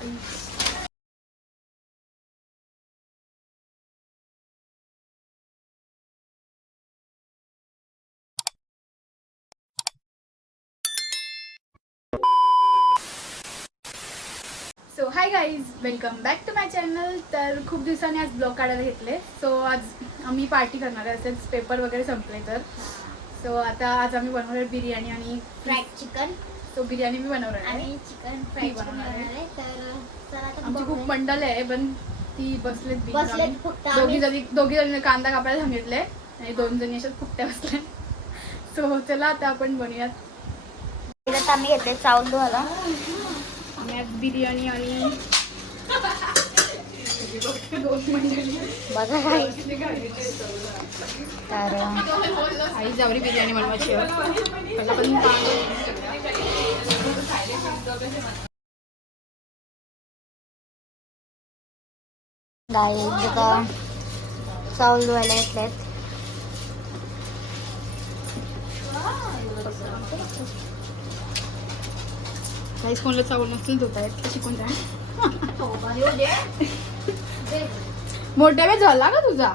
So hi guys, welcome back to my channel. तर खूप दिवसांनी आज ब्लॉग काढायला घेतले. सो आज आम्ही पार्टी करणार आहे, असेच पेपर वगैरे संपले तर. सो आता आज आम्ही बनवणार आहे बिर्याणी आणि फ्राईड चिकन. सो बिर्याणी मी बनवणार आहे आणि चिकन फ्राय बनवणार आहे. तर आमची खूप मंडळ आहे, पण ती बसलेत फक्त. दोघी जणी कांदा कापायला सांगितले आणि 2 जणी अशाच फुकट्या बसल्या. सो चला आता आपण बनवूयात. आम्ही घेतले चावल धुवायला. बिर्याणी आणि बघा काय तर आई जावरी बिर्याणी बनवायची गाईज आता चावल धुवायला घेतलेत. काहीच कोणाला चावल नसतील धुता येत, शिकून जा. मोठ्या वेळ झाला का तुझा?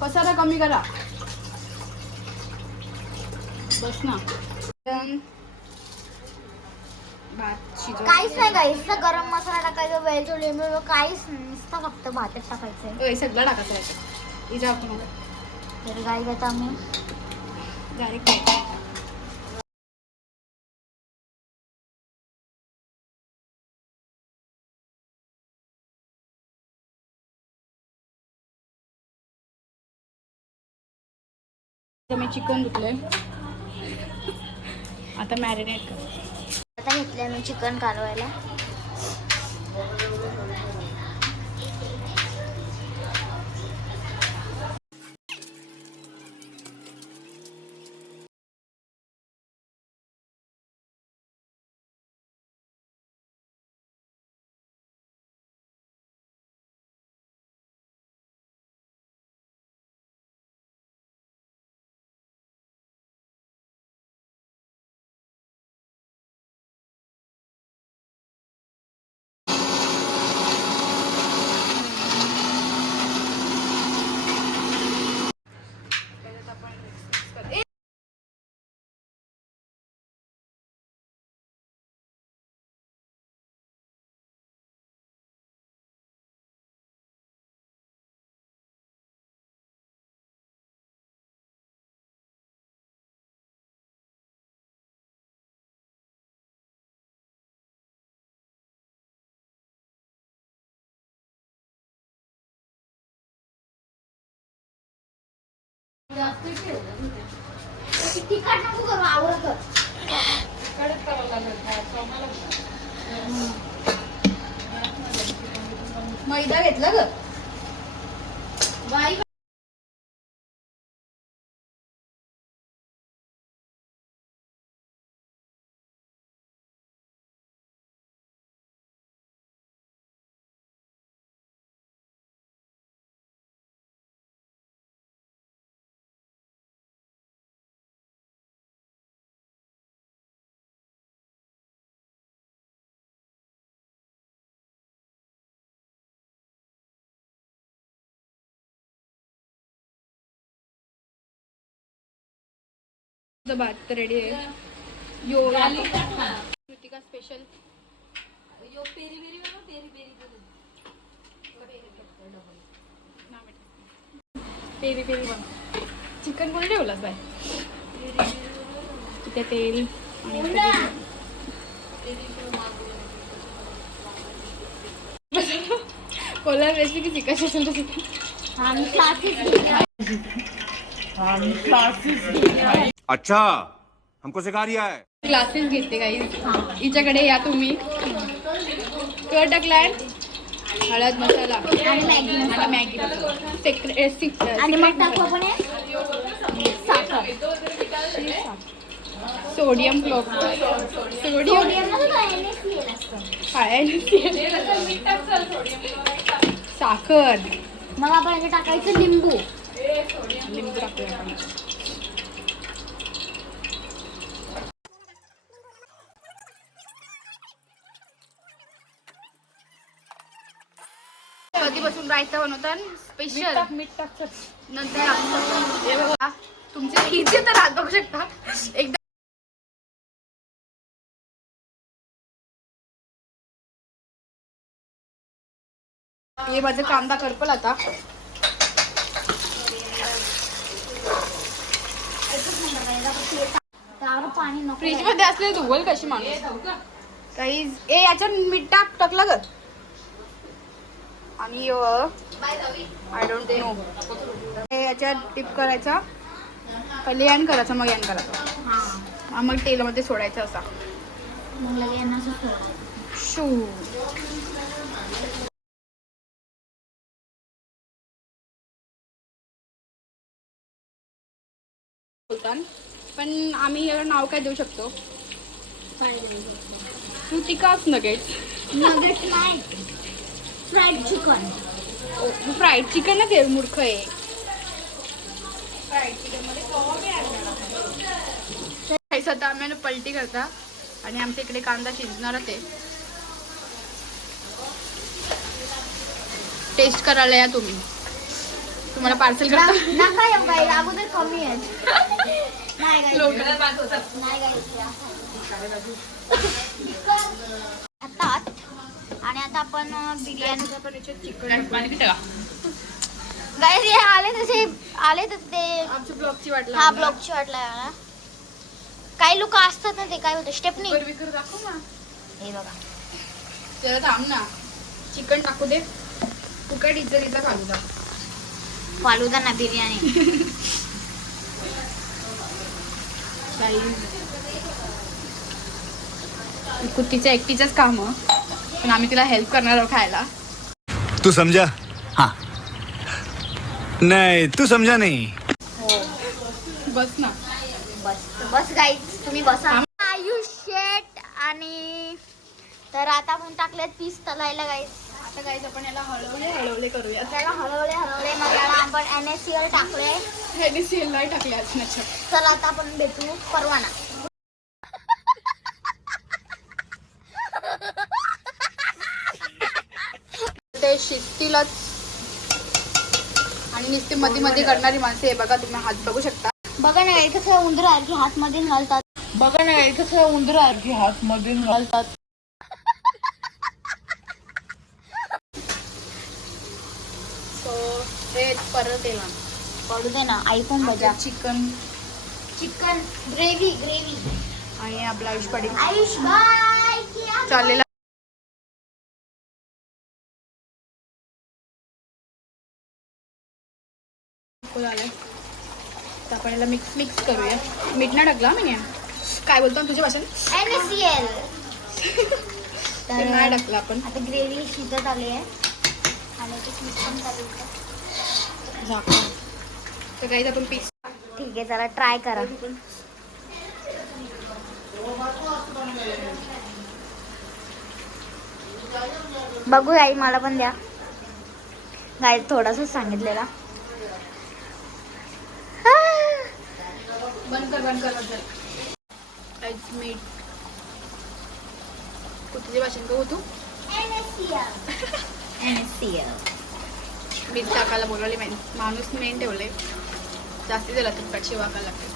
पसारा कमी करा, बस ना. काहीच नाही गाईज, गरम मसाला टाकायचा, वेलची लिंबू काहीच नुसतं फक्त भातच टाकायचंय. सगळं टाकायचं याच्यात. तर गाईज आता आम्ही डायरेक्ट मी चिकन धुतले, आता मॅरिनेट कर. आता घेतलंय मी चिकन कालवायला. मैदा घेतला ग बाई. भात रेडी आहे. यो कृतिका स्पेशल यो पेरी पेरी पेरी पेरी बन. चिकन कोणी ठेवलास बाय? तिथे तेल कोला रेसिपी की चिकन असेल तर अच्छा हमको सिखा रिया है. क्लासेस घेते काही. हिच्याकडे या तुम्ही. कर टाकलाय हळद मसाला आणि मॅगी आणि मग टाकू आपण साखर, सोडियम क्लोक साखर. मग आपण टाकायचं लिंबू टाकूया आपण. बसून रायता बनवतात स्पेशल. मीठ टाकतात नंतर टाकतात. तुमचे इथे तर हात बघू शकता एकदा. हे माझं कांदा करपल आता. त्यावर पाणी नको. फ्रीज मध्ये असले धुवल कशी माणूस काही. ए याच्यात मीठ टाकलं ग. आणि आय डोंट नो याच्यात टिप करायचा. पहिले यान करायचा मग यान करायचा. मग तेलामध्ये सोडायचा असा. मग लगे यांना शू. पण आम्ही याला नाव काय देऊ शकतो. तू तिकाच नगेट्स. नगेट्स नाही, फ्राईड चिकन. फ्राईड चिकन ना ते मूर्ख आहे. फ्राईड चिकन मध्ये आता आम्ही पलटी करता आणि आमच्या इकडे कांदा शिजणारच आहे. टेस्ट करायला या तुम्ही. तुम्हाला पार्सल करता. नका येऊ गाईस, अगोदर कमी आहे. नाही गाईस, लोकांना बात होतात. नाही गाईस. हातात. आणि आता आपण बिर्याणी पण याच्यात चिकन गाईस हे आले तर ते आमच्या ब्लॉगची वाटलं. हा ब्लॉगची वाटला. काही लोक असतात ना ते काय होतं स्टेपनी. दाखव ना. हे बघा जरा थांब ना. चिकन टाकू दे. फुकट इजा घालू दा. फालुदा ना बिर्याणी. कुट्टीच्या एकटीच्याच काम पण आम्ही तिला हेल्प करणार आहोत खायला. तू समझा? हाँ. नहीं तू समझा नहीं. बस ना. बस गाईज तुम्ही बसा. आयुष शेट आणि तर आता आपण टाकलेत पीस तलायला गाईज. आता गाईज आपण याला हळवले करूया. त्याला हळवले मग याला आपण NaCl टाकले. NaCl नाही टाकले आज अच्छा. चला आता आपण भेटू परवाना. ते शिस्तीलाच आणि नुसते मध्ये करणारी माणसे हे बघा. तुम्ही हात बघू शकता. बघा ना कसं उंदरासारखी हातमध्ये घालतात. सो ते परत येणार. पडू दे ना आयफोन बजा. चिकन ग्रेव्ही आणि आपला आयुष पडेल आयुष बाय. चालेल. आपण याला मिक्स करूया. मीठ नाही टाकला मी. काय बोलतो तुझ्या भाषेत. NaCl. तर नाही टाकलं आपण. आता ग्रेव्ही शिजत आली आहे आणि ते मिक्स पण चालू आहे. झाकण. तर काही आपण पीस. ठीक आहे चला ट्राय करा. बघू आई मला पण द्या. गाई थोडासा सांगितलेला. बंद कर काहीच मीठ. कुठली भाषण का होतो. NaCl. मीठ टाकायला बोलवले माणूस मेन ठेवले. जास्ती झाला तर कटशी वाकायला लागते.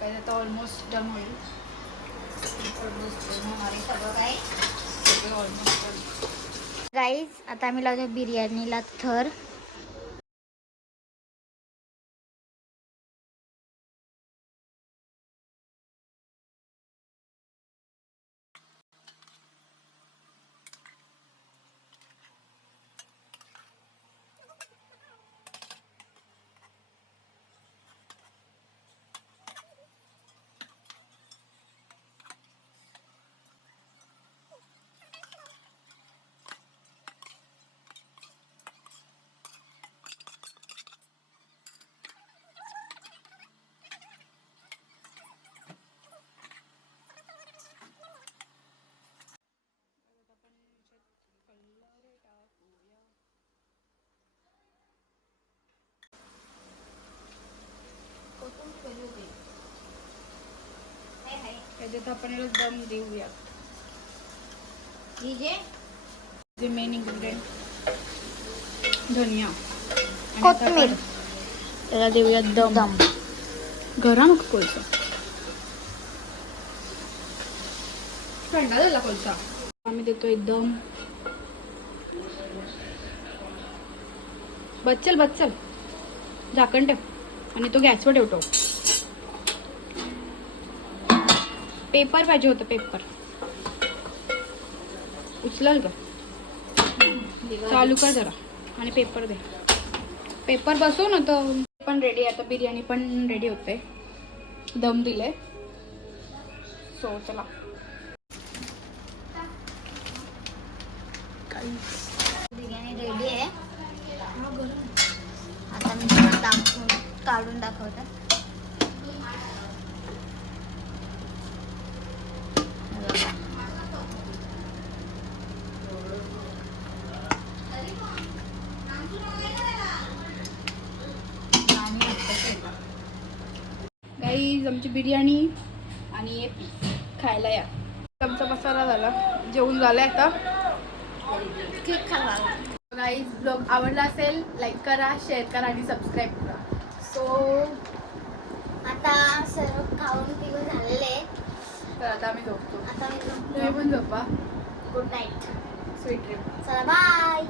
काय आता ऑलमोस्ट डन होईल. गाईज आता आम्ही लावतो बिर्याणीला थर. त्याच्यात आपण याला दम देऊया. जे मेन इन्ग्रेडियंट धनिया आणि कोथिंबीर. आता त्याला देऊया दम. गरम कोळसा. थंडा झाला कोळसा. आम्ही देतोय दम. बच्चल झाकण ठेव आणि तो गॅसवर ठेवतो. पेपर पाहिजे होतं. पेपर उचलाल का? चालू कर जरा आणि पेपर दे. पेपर बसव ना. तर पण रेडी आहे. आता बिर्याणी पण रेडी होते. दम दिले. सो चला. बिर्याणी रेडी आहे. आता मी तुम्हाला काढून दाखवते. गाईज आमची बिर्याणी आणि खायला या. आमचा मसाला झाला. जेवून झालाय आता. केक खावा. गाईज ब्लॉग आवडला असेल लाईक करा, शेअर करा आणि सबस्क्राईब करा. सो आता सर्व खाऊन पिऊन झालेले. तर आता आम्ही झोपतो. आता मी तुम्ही पण झोपा. Good night. Sweet dream. चला बाय.